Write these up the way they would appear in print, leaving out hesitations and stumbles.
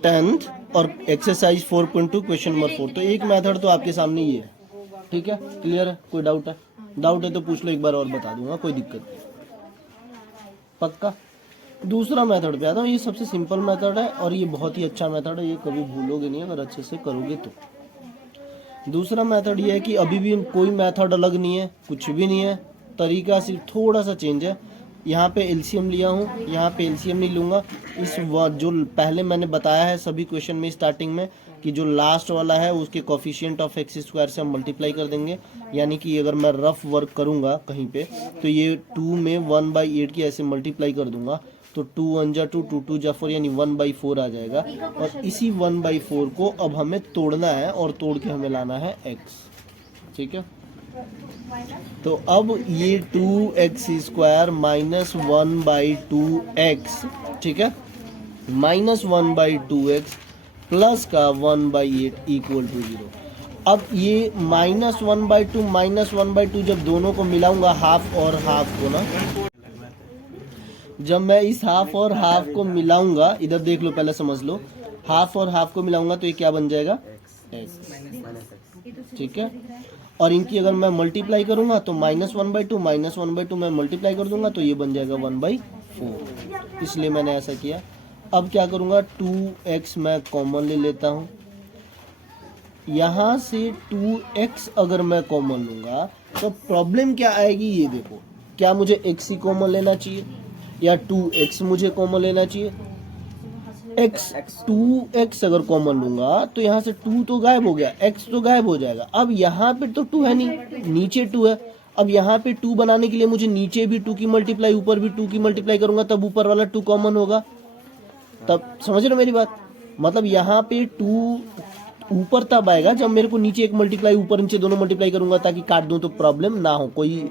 10th और exercise 4.2 question number 4। तो एक मेथड तो आपके सामने ये है, ठीक है, क्लियर है? कोई डाउट है? डाउट है तो पूछ लो, एक बार और बता दूंगा, कोई दिक्कत नहीं, पक्का। दूसरा मेथड पे आता हूँ, ये सबसे सिंपल मेथड है और ये बहुत ही अच्छा मेथड है, ये कभी भूलोगे नहीं अगर अच्छे से करोगे तो। दूसरा मेथड ये है कि अभी भी कोई मेथड अलग नहीं है, कुछ भी नहीं है, तरीका सिर्फ थोड़ा सा चेंज है। यहाँ पे एलसीएम लिया हूँ, यहाँ पे एलसीएम नहीं लूँगा। इस जो पहले मैंने बताया है सभी क्वेश्चन में स्टार्टिंग में कि जो लास्ट वाला है उसके कोफिशिएंट ऑफ एक्स स्क्वायर से हम मल्टीप्लाई कर देंगे। यानी कि अगर मैं रफ वर्क करूँगा कहीं पे तो ये 2 में 1/8 की ऐसे मल्टीप्लाई कर दूंगा, तो 2 1 जा 2, 2 2 जा 4, यानी 1/4 आ जाएगा। और इसी 1/4 को अब हमें तोड़ना है और तोड़ के हमें लाना है x, ठीक है। तो अब ये 2x² माइनस 1/2x, ठीक है, माइनस 1/2x प्लस का 1/8 इक्वल टू 0। अब ये -1/2 जब दोनों को मिलाऊंगा, हाफ और हाफ को ना, जब मैं इस हाफ और हाफ को मिलाऊंगा, इधर देख लो पहले समझ लो, हाफ और हाफ को मिलाऊंगा तो ये क्या बन जाएगा, x, ठीक है। और इनकी अगर मैं मल्टीप्लाई करूंगा तो -1/2 मैं मल्टीप्लाई कर दूंगा तो ये बन जाएगा 1/4, इसलिए मैंने ऐसा किया। अब क्या करूंगा, 2x मैं कॉमन ले लेता हूं, यहाँ से 2x अगर मैं कॉमन लूंगा तो प्रॉब्लम क्या आएगी ये देखो, क्या मुझे x ही कॉमन लेना चाहिए या 2x मुझे कॉमन लेना चाहिए? x 2x अगर कॉमन लूंगा तो यहाँ से 2 तो गायब हो गया, x तो गायब हो जाएगा। अब यहाँ पे तो 2 है नहीं, नीचे 2 है। अब यहाँ पे 2 बनाने के लिए मुझे नीचे भी 2 की मल्टीप्लाई, ऊपर भी 2 की मल्टीप्लाई करूंगा, तब ऊपर वाला 2 कॉमन होगा। तब समझ रहे हो मेरी बात? मतलब यहाँ पे 2 ऊपर तब आएगा जब मेरे को नीचे एक मल्टीप्लाई, ऊपर नीचे दोनों मल्टीप्लाई करूंगा ताकि काट दूं तो प्रॉब्लम ना हो कोई,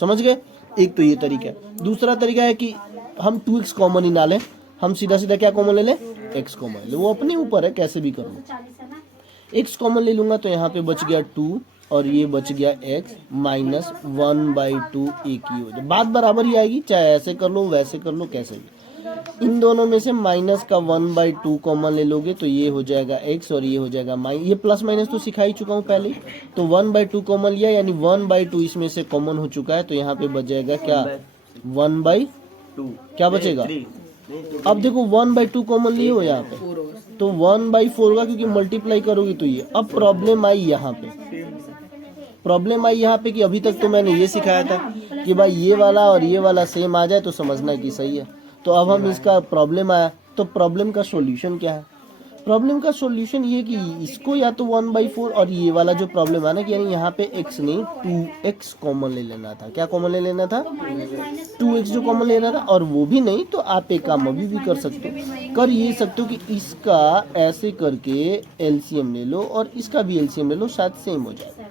समझ गए? एक तो ये तरीका है। दूसरा तरीका है कि हम 2x कॉमन ही ना लें, हम सीधा सीधा क्या कॉमन ले लें, x कॉमन ले, वो अपने ऊपर है, कैसे भी कर लो। x कॉमन ले लूंगा तो यहाँ पे बच गया 2 और ये बच गया x माइनस 1/2 एक ही हो जाए, बात बराबर ही आएगी, चाहे ऐसे कर लो वैसे कर लो कैसे भी। इन दोनों में से माइनस का 1/2 कॉमन ले लोगे तो ये हो जाएगा x और ये हो जाएगा ये प्लस माइनस तो सिखा ही चुका हूँ पहले। तो 1/2 कॉमन लिया, यानी 1/2 इसमें से कॉमन हो चुका है, तो यहाँ पे बच जाएगा क्या, 1/2 क्या बचेगा। अब देखो 1/2 कॉमन लिए हो यहाँ पे तो 1/4 होगा क्योंकि मल्टीप्लाई करोगे तो ये। अब प्रॉब्लम आई यहाँ पे, प्रॉब्लम आई यहाँ पे कि अभी तक तो मैंने ये सिखाया था कि भाई ये वाला और ये वाला सेम आ जाए तो समझना कि सही है। तो अब हम इसका प्रॉब्लम आया, तो प्रॉब्लम का सॉल्यूशन क्या है? प्रॉब्लम का सॉल्यूशन ये कि इसको या तो 1/4 और ये वाला जो प्रॉब्लम है ना कि यानी यहाँ पे x नहीं 2x कॉमन ले लेना था। क्या कॉमन ले लेना था? 2x जो कॉमन लेना था। और वो भी नहीं तो आप एक काम अभी भी कर सकते हो, कर ये सकते हो कि इसका ऐसे करके एलसीएम ले लो और इसका भी एलसीएम ले लो, शायद सेम हो जाए।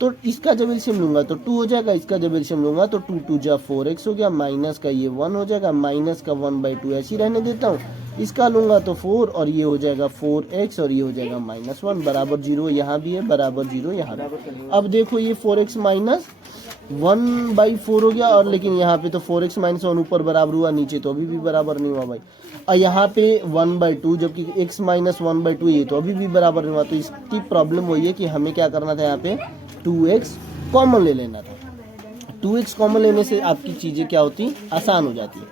तो इसका जब एलसीएम लूंगा तो 2 हो जाएगा, इसका जब एलसीएम लूंगा तो 2 2 जा 4x हो गया, माइनस का ये 1 हो जाएगा, माइनस का 1/2 ऐसे ही रहने देता हूँ। इसका लूंगा तो 4 और ये हो जाएगा 4x और ये हो जाएगा -1 बराबर 0, यहाँ भी है बराबर 0 यहाँ भी। अब देखो ये 4x माइनस 1/4 हो गया, और लेकिन यहाँ पे तो 4x माइनस 1 ऊपर बराबर हुआ, नीचे तो अभी भी बराबर नहीं हुआ भाई। और यहाँ पे 1/2 जबकि x माइनस 1/2 ये तो अभी भी बराबर नहीं हुआ। तो इसकी प्रॉब्लम वही है कि हमें क्या करना था, यहाँ पे 2x कॉमन ले लेना था। 2x कॉमन लेने से आपकी चीजें क्या होती, आसान हो जाती है।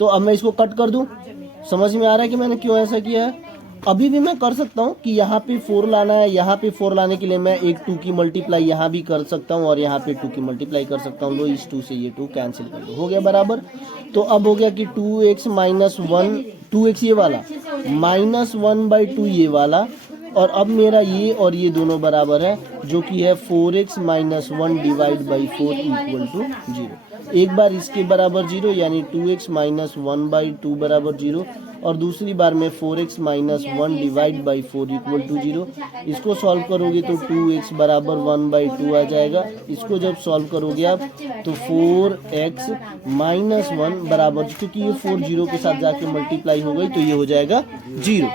तो अब मैं इसको कट कर दूं, समझ में आ रहा है कि मैंने क्यों ऐसा किया है? अभी भी मैं कर सकता हूँ कि यहाँ पे 4 लाना है, यहाँ पे 4 लाने के लिए मैं एक 2 की मल्टीप्लाई यहाँ भी कर सकता हूँ और यहाँ पे 2 की मल्टीप्लाई कर सकता हूँ। लो इस 2 से ये 2 कैंसिल कर दो, हो गया बराबर। तो अब हो गया कि 2x माइनस 1, 2x ये वाला माइनस 1/2 ये वाला, और अब मेरा ये और ये दोनों बराबर है जो कि है 4x minus 1 divide by 4 equal to 0। एक बार इसके बराबर 0 यानी 2x माइनस 1/2 बराबर 0, और दूसरी बार में 4x minus 1 divide by 4 equal to 0। इसको सॉल्व करोगे तो 2x बराबर 1/2 आ जाएगा। इसको जब सॉल्व करोगे आप तो 4x माइनस 1 बराबर, क्योंकि ये 4 0 के साथ जाके मल्टीप्लाई हो गई तो ये हो जाएगा 0।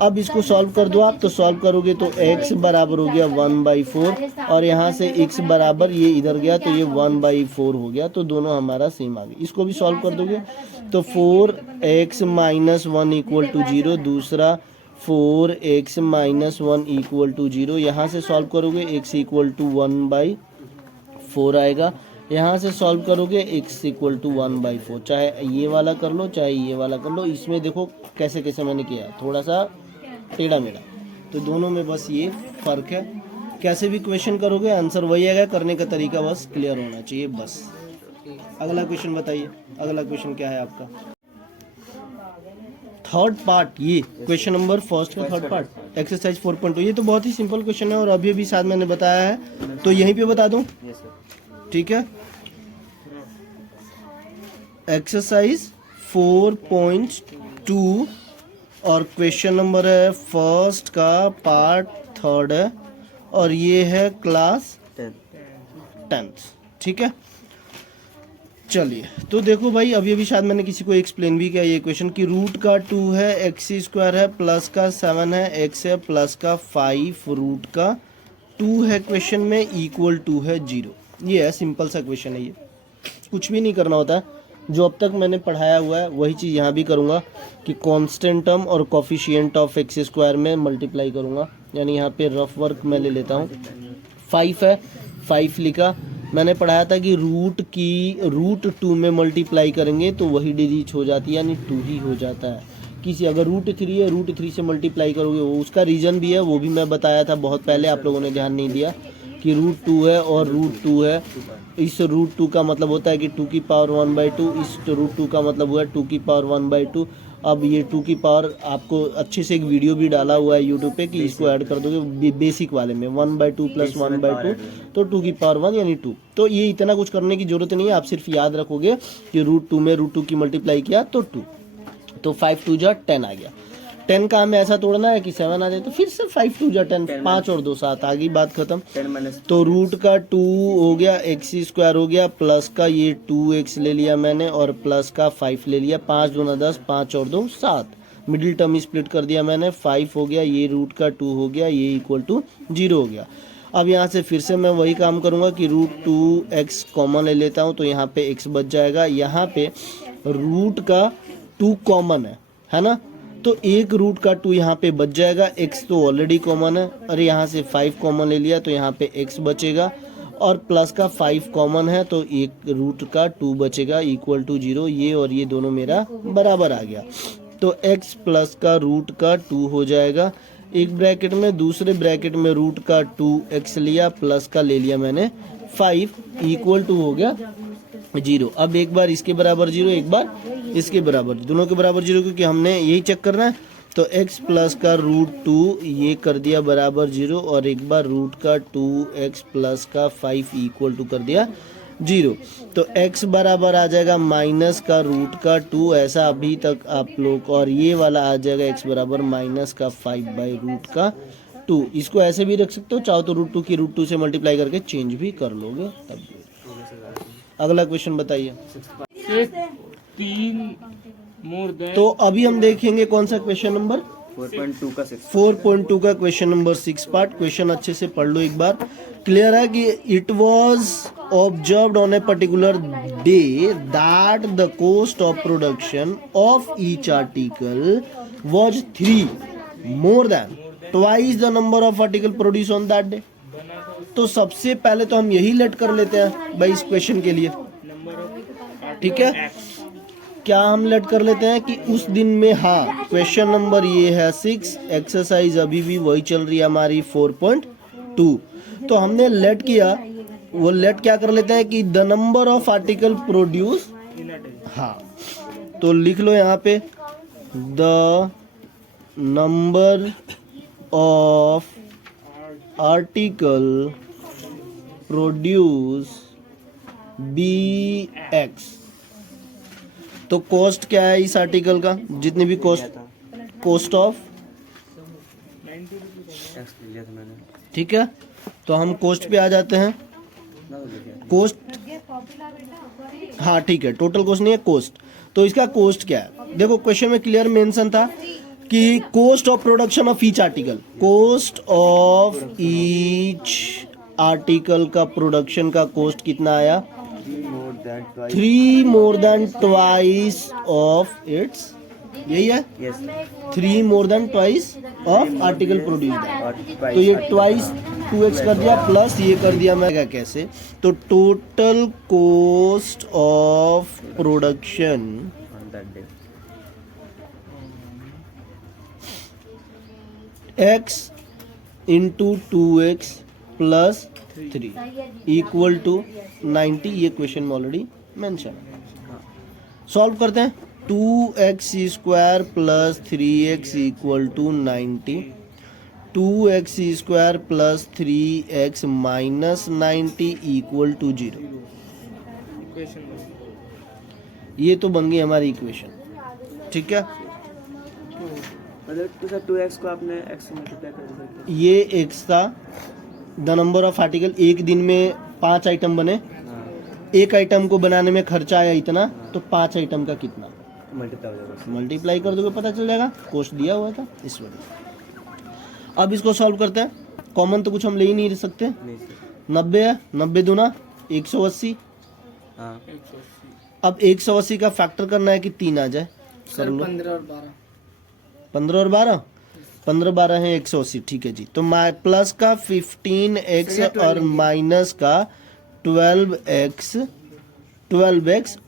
अब इसको सॉल्व कर दो आप, तो सॉल्व करोगे तो x बराबर हो गया 1/4 और यहाँ से x बराबर ये इधर गया तो ये 1/4 हो गया, तो दोनों हमारा सेम आ गए। इसको भी सॉल्व कर दोगे तो 4x माइनस 1 इक्वल टू 0, दूसरा 4x माइनस 1 इक्वल टू 0। यहाँ से सॉल्व करोगे x इक्वल टू 1/4 आएगा। यहाँ से सॉल्व करोगे x इक्वल टू 1/4। चाहे ये वाला कर लो चाहे ये वाला कर लो। इसमें देखो कैसे कैसे मैंने किया, थोड़ा सा टेढ़ा मेढ़ा, तो दोनों में बस ये फ़र्क है। कैसे भी क्वेश्चन करोगे आंसर वही आएगा, करने का तरीका बस क्लियर होना चाहिए बस। अगला क्वेश्चन बताइए, अगला क्वेश्चन क्या है आपका? थर्ड पार्ट, ये क्वेश्चन नंबर फर्स्ट का थर्ड पार्ट एक्सरसाइज 4.2। ये तो बहुत ही सिंपल क्वेश्चन है और अभी अभी साथ मैंने बताया है, तो यहीं पे बता दूं, ठीक है। एक्सरसाइज 4.2 और क्वेश्चन नंबर है फर्स्ट का पार्ट थर्ड है और ये है क्लास 10th, ठीक है। चलिए तो देखो भाई, अभी अभी शायद मैंने किसी को एक्सप्लेन भी किया ये क्वेश्चन कि रूट का 2 है, एक्स स्क्वायर है, प्लस का 7 है, एक्स है, प्लस का 5 रूट का 2 है क्वेश्चन में, इक्वल टू है 0। ये है, सिंपल सा क्वेश्चन है, ये कुछ भी नहीं करना होता है। जो अब तक मैंने पढ़ाया हुआ है वही चीज़ यहाँ भी करूँगा कि कांस्टेंट टर्म और कोफिशिएंट ऑफ एक्स स्क्वायर में मल्टीप्लाई करूँगा। यानी यहाँ पे रफ वर्क मैं ले लेता हूँ। 5 है, 5 लिखा। मैंने पढ़ाया था कि रूट 2 में मल्टीप्लाई करेंगे तो वही डिजिट हो जाती है, यानी 2 ही हो जाता है। किसी अगर रूट 3 है, रूट 3 से मल्टीप्लाई करोगे, वो उसका रीज़न भी है, वो भी मैं बताया था बहुत पहले, आप लोगों ने ध्यान नहीं दिया कि रूट 2 है और रूट 2 है। इस रूट 2 का मतलब होता है कि 2 की पावर 1/2, इस रूट 2 का मतलब हुआ 2 की पावर 1/2। अब ये 2 की पावर आपको अच्छे से एक वीडियो भी डाला हुआ है यूट्यूब पे कि इसको ऐड कर दोगे बेसिक वाले में 1/2 प्लस 1/2 तो 2 की पावर 1 यानी 2। तो ये इतना कुछ करने की जरूरत नहीं है, आप सिर्फ याद रखोगे कि रूट 2 में रूट 2 की मल्टीप्लाई किया तो 2, तो 5 2 जा 10 आ गया। 10 का हमें ऐसा तोड़ना है कि 7 आ जाए, तो फिर से 5 2 जा 10, 5 और 2 7 आ गई, बात खत्म। तो रूट का 2 हो गया, एक्स स्क्वायर हो गया, प्लस का ये 2x ले लिया मैंने और प्लस का 5 ले लिया। 5 दूना 10, 5 और 2 7, मिडिल टर्म स्प्लिट कर दिया मैंने, 5 हो गया, ये रूट का 2 हो गया, ये इक्वल टू 0 हो गया। अब यहाँ से फिर से मैं वही काम करूँगा कि रूट 2x कॉमन ले लेता हूँ, तो यहाँ पे x बच जाएगा। यहाँ पे रूट का 2 कॉमन है ना, तो एक रूट का 2 यहाँ पे बच जाएगा, x तो ऑलरेडी कॉमन है। अरे यहाँ से 5 कॉमन ले लिया तो यहाँ पे x बचेगा और प्लस का 5 कॉमन है तो एक रूट का 2 बचेगा, इक्वल टू 0। ये और ये दोनों मेरा बराबर आ गया, तो x प्लस का रूट का 2 हो जाएगा एक ब्रैकेट में, दूसरे ब्रैकेट में रूट का 2x लिया, प्लस का ले लिया मैंने 5, इक्वल टू हो गया 0। अब एक बार इसके बराबर 0, एक बार इसके बराबर, दोनों के बराबर 0, क्योंकि हमने यही चेक करना है। तो x प्लस का रूट 2 ये कर दिया बराबर 0 और एक बार रूट का 2x प्लस का 5 इक्वल टू कर दिया 0। तो x बराबर आ जाएगा माइनस का रूट का 2, ऐसा अभी तक आप लोग, और ये वाला आ जाएगा x बराबर माइनस का 5/रूट का 2। इसको ऐसे भी रख सकते हो, चाहो तो रूट 2 की रूट 2 से मल्टीप्लाई करके चेंज भी कर लोगे तब भी। अगला क्वेश्चन बताइए। 3 मोर देन, तो अभी हम देखेंगे कौन सा क्वेश्चन नंबर 4.2 का क्वेश्चन नंबर 6 पार्ट। क्वेश्चन अच्छे से पढ़ लो एक बार। क्लियर है कि it was observed on a particular day that the cost of production of each article was 3 more than twice the number of article produce on that day. तो सबसे पहले तो हम यही लेट कर लेते हैं भाई इस क्वेश्चन के लिए, ठीक है। क्या हम लेट कर लेते हैं कि उस दिन में, हाँ क्वेश्चन नंबर ये है 6, एक्सरसाइज अभी भी वही चल रही है हमारी 4.2। तो हमने लेट किया, वो लेट क्या कर लेते हैं कि the number of article produce, हाँ तो लिख लो यहाँ पे the number of article produce BX। तो कॉस्ट क्या है इस आर्टिकल का, जितनी भी कॉस्ट ऑफ, ठीक है। तो हम कॉस्ट पे आ जाते हैं, कॉस्ट, हाँ ठीक है, टोटल कॉस्ट नहीं है कॉस्ट। तो इसका कॉस्ट क्या है, देखो क्वेश्चन में क्लियर मेंशन था कि cost of production of each article, cost of each article का प्रोडक्शन का कॉस्ट कितना आया, 3 more than twice of its यही है। Yes 3 more than twice of article produced, तो ये ट्वाइस 2x कर दिया प्लस ये कर दिया मैं क्या कैसे, तो total cost of production on that day x into 2x plus 3 equal to 90। ये क्वेश्चन में ऑलरेडी मेंशन। सॉल्व करते हैं। 2x square plus 3x equal to 90, 2x square plus 3x minus 90 equal to 0। ये तो बन गई हमारी इक्वेशन, ठीक है। मतलब तो सर 2x को आपने x से मल्टीप्लाई कर दिया। ये x था द नंबर ऑफ आर्टिकल, एक दिन में 5 आइटम बने, एक आइटम को बनाने में खर्चा आया इतना, तो 5 आइटम का कितना मल्टीप्लाई हो जाएगा। मल्टीप्लाई कर दोगे पता चल जाएगा, कॉस्ट दिया हुआ था इस वजह। अब इसको सॉल्व करते हैं। कॉमन तो कुछ हम ले ही नहीं सकते। नहीं सर 90 है, 90 दूना 180। हाँ अब 180 का फैक्टर करना है कि 3 आ जाए, कर लो। 15 और 12 15 12 है 180, ठीक है जी। तो प्लस का 15x और माइनस का 12x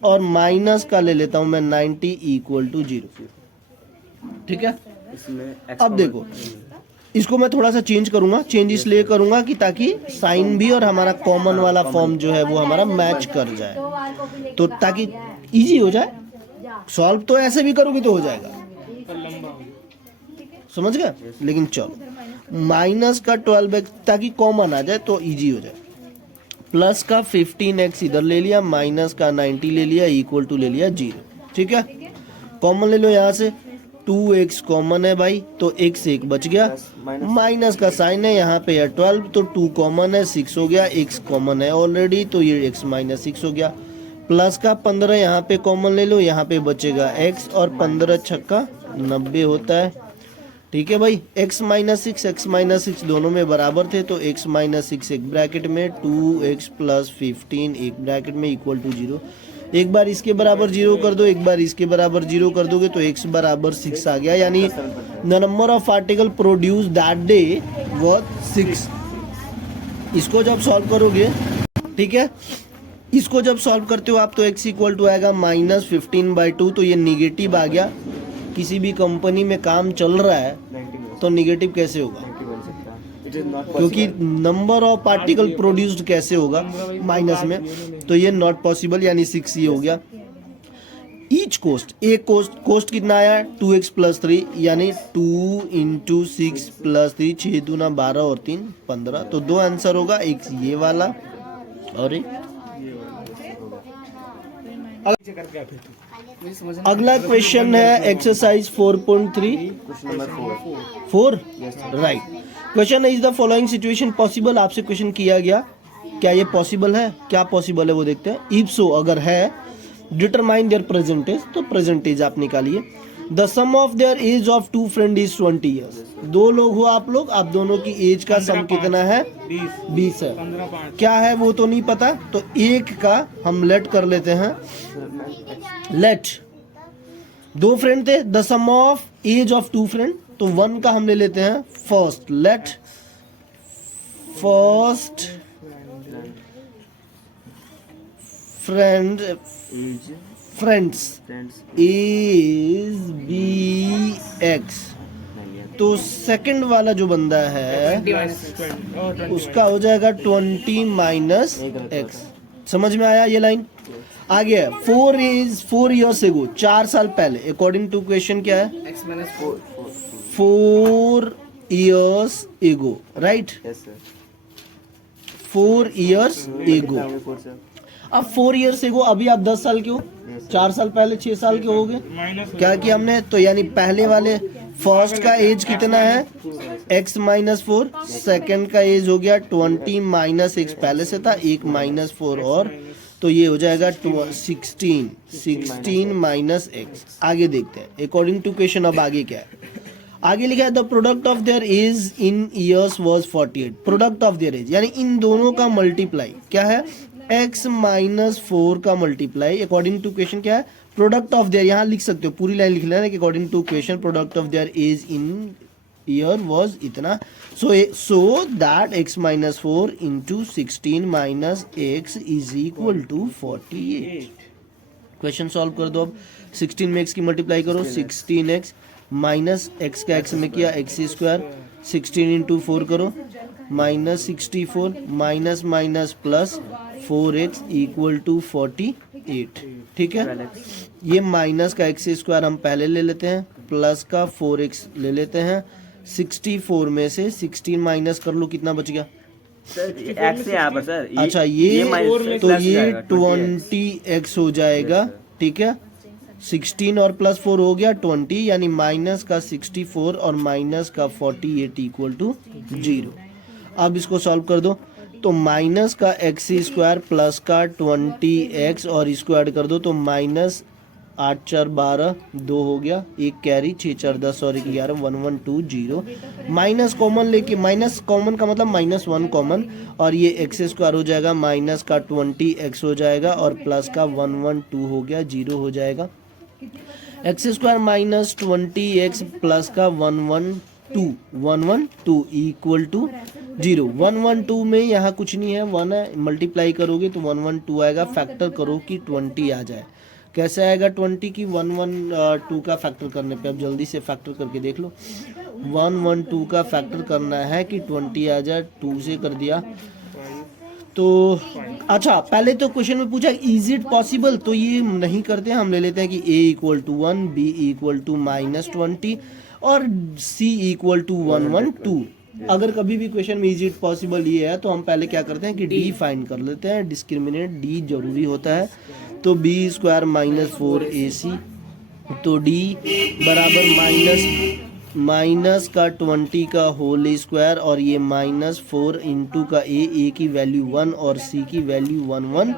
और माइनस का ले लेता हूं मैं 90 इक्वल टू 0, ठीक है। इसमें x अब देखो इसको मैं थोड़ा सा चेंज करूंगा, चेंज इसलिए करूंगा कि ताकि साइन भी और हमारा कॉमन वाला फॉर्म जो है वो हमारा मैच कर जाए, तो ताकि इजी हो जाए। सॉल्व तो ऐसे भी करोगे तो हो जाएगा, समझ गए। लेकिन चलो माइनस का 12x ताकि कॉमन आ जाए तो इजी हो जाए। प्लस का 15x इधर ले लिया, माइनस का 90 ले लिया, इक्वल टू ले लिया 0, ठीक है। कॉमन ले लो यहाँ से, 2x कॉमन है भाई, तो x एक बच गया, माइनस का साइन है यहाँ पे है 12, तो 2 कॉमन है 6 हो गया, x कॉमन है ऑलरेडी, तो ये x माइनस 6 हो गया। प्लस का 15 यहाँ पे कॉमन ले लो, यहाँ पे बचेगा x, और 15 छक्का 90 होता है, ठीक है भाई। x माइनस 6 दोनों में बराबर थे, तो x माइनस 6 एक ब्रैकेट में, 2x प्लस 15 एक ब्रैकेट में, इक्वल टू 0। एक बार इसके बराबर 0 कर दो, एक बार इसके बराबर 0 कर दोगे तो x बराबर 6 आ गया, यानी the number of article produce that day was 6। इसको जब सॉल्व करोगे, ठीक है, इसको जब सॉल्व करते हो आप तो x इक्वल टू आएगा माइनस 15/2, तो ये निगेटिव आ गया। किसी भी कंपनी में काम चल रहा है तो निगेटिव कैसे होगा, क्योंकि नंबर ऑफ पार्टिकल प्रोड्यूस्ड कैसे होगा माइनस में, तो ये नॉट पॉसिबल, यानी 6 ये हो गया। ईच कोस्ट, एक कोस्ट कितना आया 2x प्लस 3, यानी 2 इंटू 6 प्लस 3, 6 दूना 12 और 3 15, तो 2 आंसर होगा, एक ये वाला और एक। अगला क्वेश्चन है exercise 4.3 question number 4 right. Question is the following situation possible. आपसे क्वेश्चन किया गया, क्या ये पॉसिबल है, क्या पॉसिबल है वो देखते हैं। इफ सो, अगर है, डिटरमाइन देयर प्रेजेंटेज, तो प्रेजेंटेज आप निकालिए। The sum of their age of 2 friend is 20 years. 2 लोग हो आप लोग, आप दोनों की एज का सम कितना है 20 है। क्या है वो तो नहीं पता, तो एक का हम लेट कर लेते हैं, लेट। 2 फ्रेंड थे, the sum of age of 2 friend, तो 1 का हम ले लेते हैं first, let first friends is BX। तो सेकंड वाला जो बंदा है उसका हो जाएगा 20 माइनस x। समझ में आया ये लाइन? आगे है 4 ईयर्स एगो, 4 साल पहले। अकॉर्डिंग टू क्वेश्चन क्या है? 4 years ago, right? 4 years ago. अब 4 ईयर्स एगो, अभी आप 10 साल के हो, 4 साल पहले 6 साल के हो गए। क्या किया हमने? तो यानी पहले वाले फर्स्ट का एज कितना है x माइनस 4, सेकेंड का एज हो गया 20 माइनस x पहले से था, 1 माइनस 4 और, तो ये हो जाएगा 16 माइनस x। आगे देखते हैं अकॉर्डिंग टू क्वेश्चन। अब आगे क्या है? आगे लिखा है the product of their age in years was 48। Product of their age यानी इन दोनों का मल्टीप्लाई क्या है? x माइनस 4 का मल्टीप्लाई। अकॉर्डिंग टू क्वेश्चन क्या है? प्रोडक्ट ऑफ देयर, यहाँ लिख सकते हो पूरी लाइन लिख लेना कि according to question product of their age in year was इतना, so that x minus 4 into 16 minus x is equal to 48। Question solve कर दो अब। 16 में x की मल्टीप्लाई करो, 16x माइनस x का x में किया x स्क्वायर, 16 इंटू 4 करो minus 64 minus minus plus 4x equal to 48। ठीक है, ये माइनस का x स्क्वायर हम पहले ले लेते हैं, प्लस का 4x ले लेते हैं। 64 में से 16 माइनस कर लो, कितना बच गया? एक्स से यहाँ पर सर अच्छा ये minus तो plus ये जाएगा, 20x हो जाएगा। ठीक है, 16 और प्लस 4 हो गया 20, यानी माइनस का 64 और माइनस का 48 इक्वल टू 0। अब इसको सॉल्व कर दो, तो माइनस का x स्क्वायर प्लस का 20x और स्क्वायर कर दो तो माइनस 8 4 12 2 हो गया, एक कैरी 6 4 10 और 11 1 1 2 0। माइनस कॉमन लेके, माइनस कॉमन का मतलब माइनस 1 कॉमन, और ये एक्स स्क्वायर हो जाएगा, माइनस का 20x हो जाएगा और प्लस का 1 1 2 हो गया, 0 हो जाएगा। X square minus 20x plus का 1 1 2 इक्वल टू 0। 1 1 2 में यहाँ कुछ नहीं है, 1 है, मल्टीप्लाई करोगे तो 1 1 2 आएगा। फैक्टर करो कि 20 आ जाए। कैसे आएगा 20 की 1 1 2 का फैक्टर करने पे? अब जल्दी से फैक्टर करके देख लो। 1 1 2 का फैक्टर करना है कि 20 आ जाए, 2 से कर दिया तो अच्छा। पहले तो क्वेश्चन में पूछा इज इट पॉसिबल, तो ये नहीं करते हैं, हम ले लेते हैं कि a equal to 1, b equal to minus 20 और c इक्वल टू 1 1 2। अगर कभी भी क्वेश्चन में इज इट पॉसिबल ये है तो हम पहले क्या करते हैं कि d फाइंड कर लेते हैं, डिस्क्रिमिनेट d जरूरी होता है। तो b स्क्वायर माइनस 4ac, तो d बराबर माइनस का 20 का होल स्क्वायर और ये माइनस 4 इंटू का a की वैल्यू 1 और c की वैल्यू 1 1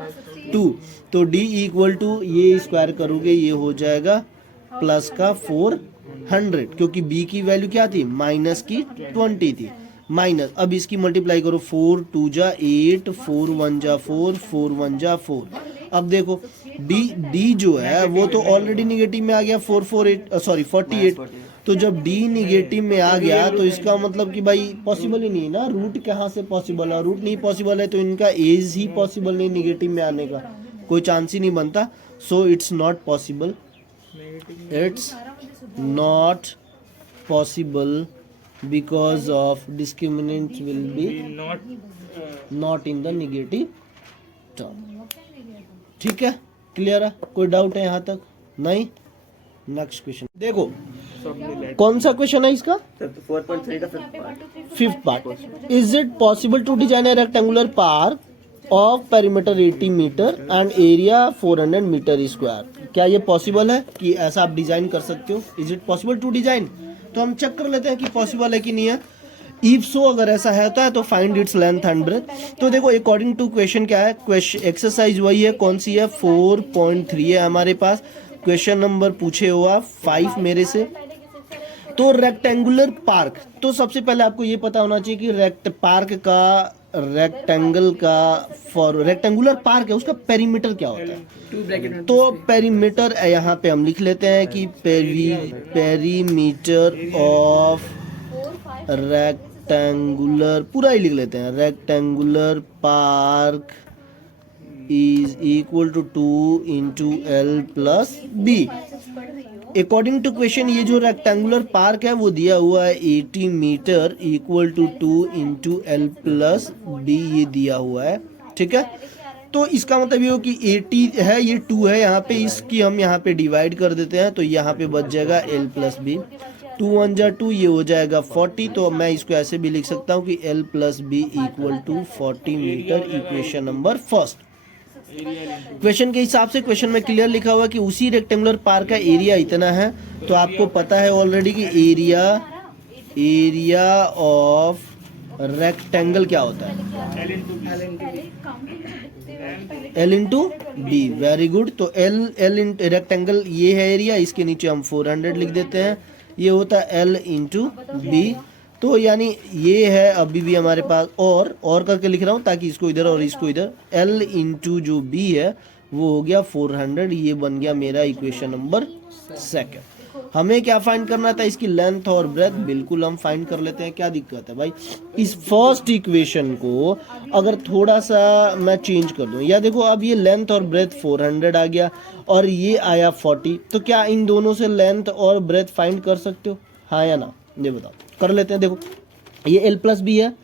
2। तो d इक्वल टू ये स्क्वायर करोगे ये हो जाएगा प्लस का 400, क्योंकि b की वैल्यू क्या थी? माइनस की 20 थी, माइनस। अब इसकी मल्टीप्लाई करो, 4 2 जा 8, 4 1 जा 4, 4 1 जा 4। अब देखो d जो है वो तो ऑलरेडी निगेटिव में आ गया, 48। तो जब d निगेटिव में आ गया तो इसका मतलब कि भाई पॉसिबल ही नहीं है ना, रूट कहाँ से पॉसिबल है? रूट नहीं पॉसिबल है तो इनका एज ही पॉसिबल नहीं निगेटिव में आने का, कोई चांस ही नहीं बनता। So it's not possible, it's not possible because of discriminant will be not in the negative term. ठीक है, क्लियर है? कोई डाउट है यहाँ तक? नहीं। नेक्स्ट क्वेश्चन देखो, कौन सा क्वेश्चन है इसका? 4.3 का fifth part. Is it possible to design a rectangular park of perimeter 80 metre and area 400 metre square? क्या ये पॉसिबल है कि ऐसा आप डिजाइन कर सकते हो? Is it possible to design? तो हम चेक कर लेते हैं कि पॉसिबल है कि नहीं है। इफ सो, अगर ऐसा है तो find its length and breadth. तो देखो अकॉर्डिंग टू क्वेश्चन क्या है, क्वेश्चन एक्सरसाइज वही है, कौन सी है? 4.3 है हमारे पास। क्वेश्चन नंबर पूछे हो आप 5 मेरे से। तो रेक्टेंगुलर पार्क, तो सबसे पहले आपको ये पता होना चाहिए कि रेक्टेंगुलर पार्क है उसका पेरीमीटर क्या होता है। तो पेरीमीटर यहाँ पे हम लिख लेते हैं कि पेरीमीटर ऑफ रेक्टेंगुलर, पूरा ही लिख लेते हैं, rectangular park is equal to 2 into L plus B. According to question ये जो रेक्टेंगुलर पार्क है वो दिया हुआ है 80 metre equal to 2 into L plus B, ये दिया हुआ है। ठीक है, तो इसका मतलब ये हो कि 80 है, ये 2 है यहाँ पे, इसकी हम यहाँ पे डिवाइड कर देते हैं तो यहाँ पे बच जाएगा एल प्लस बी। 2 1 जा 2, ये हो जाएगा 40। तो मैं इसको ऐसे भी लिख सकता हूँ कि L plus B equal to 40 metre, equation number first. Question के हिसाब से क्वेश्चन में क्लियर लिखा हुआ कि उसी रेक्टेंगुलर पार्क का एरिया इतना है। तो आपको पता है ऑलरेडी कि एरिया ऑफ रेक्टेंगल क्या होता है? L into B. Very good. तो एल इंटू रेक्टेंगल ये है एरिया, इसके नीचे हम 400 लिख देते हैं, ये होता है एल इंटू बी। तो यानी ये है अभी भी हमारे पास, और करके लिख रहा हूँ ताकि इसको इधर और इसको इधर, एल इंटू जो बी है वो हो गया 400। ये बन गया मेरा इक्वेशन नंबर 2। हमें क्या फाइंड करना था, इसकी लेंथ और ब्रेथ। बिल्कुल हम फाइंड कर लेते हैं, क्या दिक्कत है भाई। इस फर्स्ट इक्वेशन को अगर थोड़ा सा मैं चेंज कर दूं, या देखो अब ये लेंथ और ब्रेथ 400 आ गया और ये आया 40, तो क्या इन दोनों से लेंथ और ब्रेथ फाइंड कर सकते हो, हाँ या ना, ये बताओ। कर लेते हैं। देखो ये L प्लस बी है,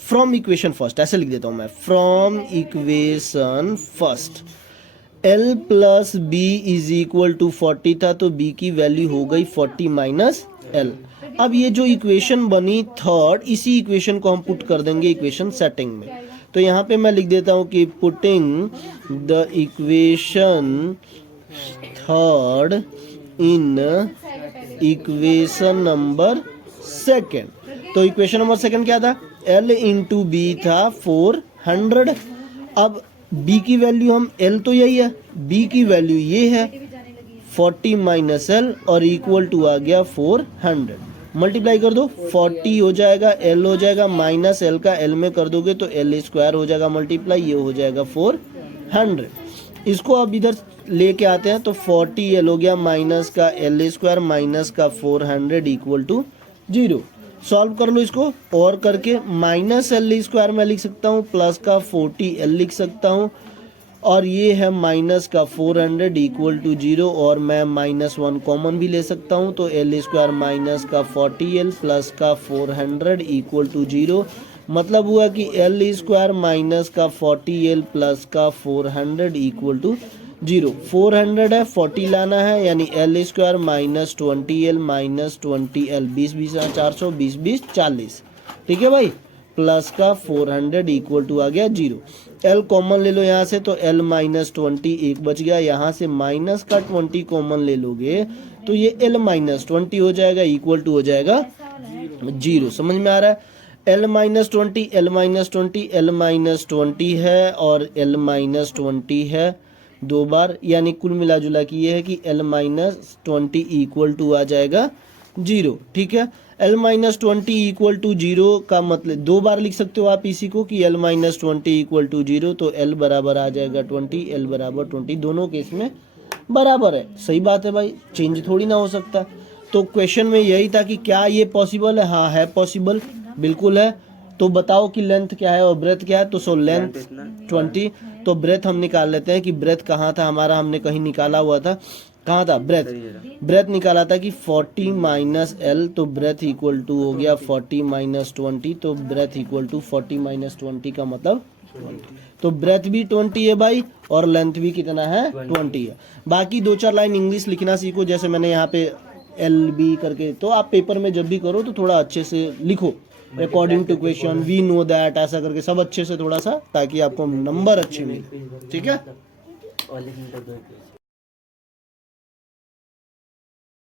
फ्रॉम इक्वेशन फर्स्ट, ऐसे लिख देता हूं मैं, from equation first L plus B is equal to 40 था, तो B की वैल्यू हो गई 40 माइनस L। अब ये जो इक्वेशन बनी थर्ड, इसी इक्वेशन को हम पुट कर देंगे इक्वेशन सेटिंग में। तो यहाँ पे मैं लिख देता हूँ कि putting the equation third in equation number second. तो इक्वेशन नंबर सेकेंड क्या था, L इंटू बी था 400। अब B की वैल्यू हम, L तो यही है, B की वैल्यू ये है 40 माइनस L और इक्वल टू आ गया 400। मल्टीप्लाई कर दो, 40 हो जाएगा, L हो जाएगा, माइनस L का L में कर दोगे तो L स्क्वायर हो जाएगा मल्टीप्लाई, ये हो जाएगा 400। इसको अब इधर लेके आते हैं तो 40 L हो गया, माइनस का L स्क्वायर माइनस का 400 इक्वल टू 0। सॉल्व कर लो इसको, और करके माइनस L स्क्वायर में लिख सकता हूँ, प्लस का 40L लिख सकता हूँ, और ये है माइनस का 400 इक्वल टू 0, और मैं -1 कॉमन भी ले सकता हूँ, तो L स्क्वायर माइनस का 40L प्लस का 400 इक्वल टू 0। मतलब हुआ कि L स्क्वायर माइनस का 40L प्लस का 400 इक्वल टू 0। 400 है, 40 लाना है, यानी L square minus 20L minus 20L, 20 20 400, 20 20 40। ठीक है भाई, प्लस का 400 इक्वल टू आ गया 0। L कॉमन ले लो यहाँ से, तो L माइनस 20 एक बच गया, यहाँ से माइनस का 20 कॉमन ले लोगे तो ये L माइनस 20 हो जाएगा, इक्वल टू हो जाएगा 0। समझ में आ रहा है। L minus 20, L minus 20, L minus 20 है और L माइनस 20 है दो बार, यानी कुल मिला जुला की ये है कि L माइनस 20 इक्वल टू आ जाएगा 0। ठीक है, L माइनस 20 इक्वल टू 0 का मतलब दो बार लिख सकते हो आप इसी को कि L माइनस 20 इक्वल टू 0, तो L बराबर आ जाएगा 20, L बराबर 20, दोनों केस में बराबर है। सही बात है भाई, चेंज थोड़ी ना हो सकता। तो क्वेश्चन में यही था कि क्या ये पॉसिबल है, हाँ है पॉसिबल, बिल्कुल है। तो बताओ कि लेंथ क्या है और ब्रेथ क्या है। तो सो लेंथ 20, तो ब्रेथ हम निकाल लेते हैं कि ब्रेथ कहाँ था हमारा, हमने कहीं निकाला हुआ था, कहाँ था ब्रेथ निकाला था कि 40 माइनस L, तो ब्रेथ इक्वल टू हो गया 40 माइनस 20, तो ब्रेथ इक्वल टू 40 माइनस 20 का मतलब 20। तो ब्रेथ भी 20 है भाई और लेंथ भी कितना है 20 है। बाकी दो चार लाइन इंग्लिश लिखना सीखो, जैसे मैंने यहाँ पे LB करके, तो आप पेपर में जब भी करो तो थोड़ा अच्छे से लिखो, according to question, we know that, ऐसा करके सब अच्छे से थोड़ा सा, ताकि आपको नंबर अच्छे मिले। ठीक है।